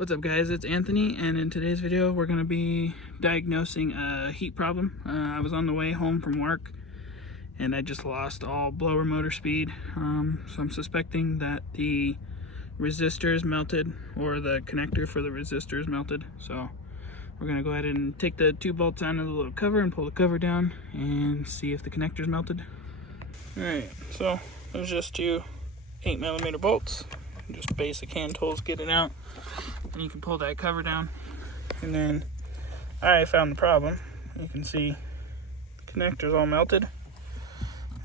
What's up guys, it's Anthony, and in today's video we're going to be diagnosing a heat problem. I was on the way home from work and I just lost all blower motor speed, so I'm suspecting that the resistor is melted, or the connector for the resistor is melted. So we're going to go ahead and take the two bolts out of the little cover and pull the cover down and see if the connector is melted. Alright, so there's just two 8mm bolts. Just basic hand tools, get it out, and you can pull that cover down. And then I found the problem. You can see the connector's all melted,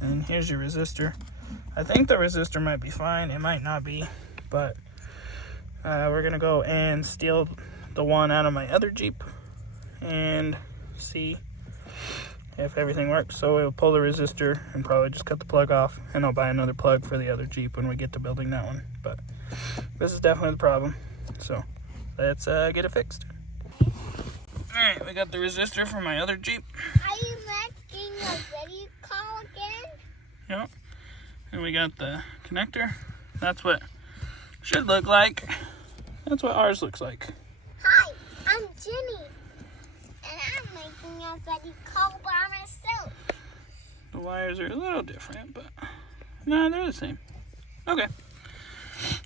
and here's your resistor. I think the resistor might be fine, it might not be, but we're gonna go and steal the one out of my other Jeep and see if everything works. So we'll pull the resistor and probably just cut the plug off, and I'll buy another plug for the other Jeep when we get to building that one. But this is definitely the problem, so let's get it fixed. Alright, we got the resistor for my other Jeep. Are you making a video call again? Yep. And we got the connector. That's what it should look like. That's what ours looks like. Hi, I'm Jenny, and I'm making a video call by myself. The wires are a little different, but no, they're the same. Okay.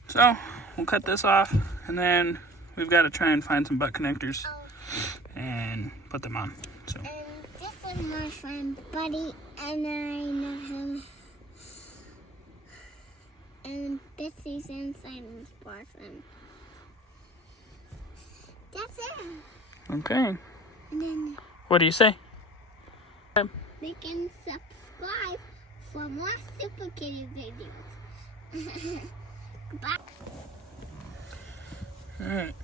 So we'll cut this off, and then we've got to try and find some butt connectors and put them on. So. And this is my friend Buddy, and I know him. And this is inside his boyfriend. That's it. Okay. And then What do you say? they can subscribe for more Super Kitty videos. Goodbye. Alright.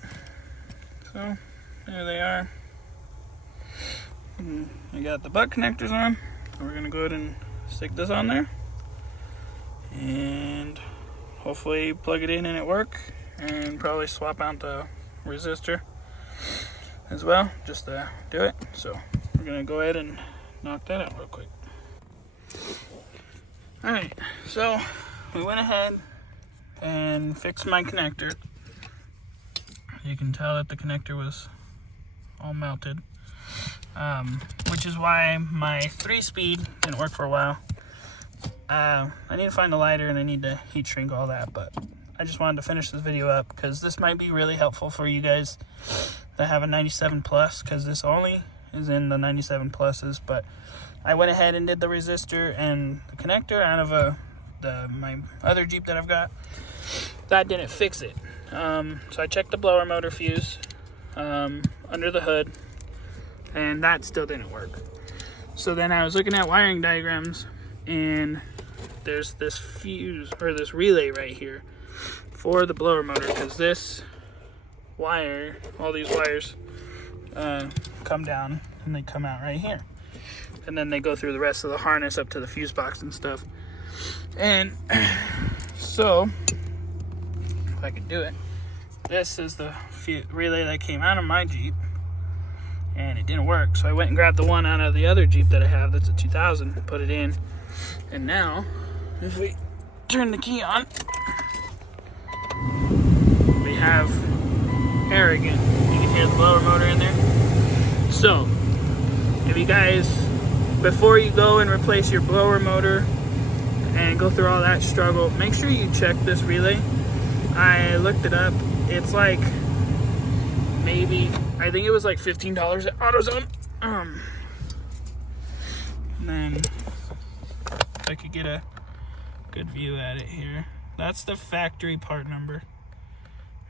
So there they are. I got the butt connectors on. So we're gonna go ahead and stick this on there, and hopefully plug it in and it work, and probably swap out the resistor as well, just to do it. So we're gonna go ahead and knock that out real quick. Alright, so we went ahead and fixed my connector. You can tell that the connector was all melted, which is why my 3-speed didn't work for a while. I need to find a lighter and I need to heat shrink all that, but I just wanted to finish this video up because this might be really helpful for you guys that have a 97 plus, because this only is in the 97 pluses. But I went ahead and did the resistor and the connector out of my other Jeep that I've got. That didn't fix it. So I checked the blower motor fuse under the hood, and that still didn't work. So then I was looking at wiring diagrams, and there's this fuse, or this relay right here for the blower motor, because this wire, all these wires come down and they come out right here, and then they go through the rest of the harness up to the fuse box and stuff. And so if I could do it, this is the relay that came out of my Jeep, and it didn't work. So I went and grabbed the one out of the other Jeep that I have, that's a 2000, put it in, and now if we turn the key on, we have air again. You can hear the blower motor in there. So if you guys, before you go and replace your blower motor and go through all that struggle, make sure you check this relay. I looked it up. It's like, maybe, I think it was like $15 at AutoZone. And then if I could get a good view at it here, that's the factory part number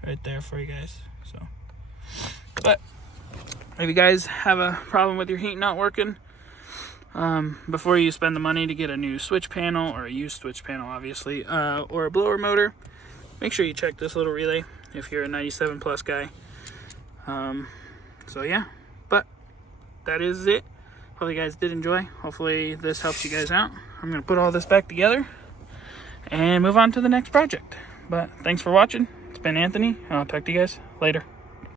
right there for you guys. So, but if you guys have a problem with your heat not working, before you spend the money to get a new switch panel, or a used switch panel obviously, or a blower motor, make sure you check this little relay if you're a 97 plus guy. So yeah, but that is it. Hope you guys did enjoy. Hopefully this helps you guys out. I'm gonna put all this back together and move on to the next project. But thanks for watching. It's been Anthony, and I'll talk to you guys later.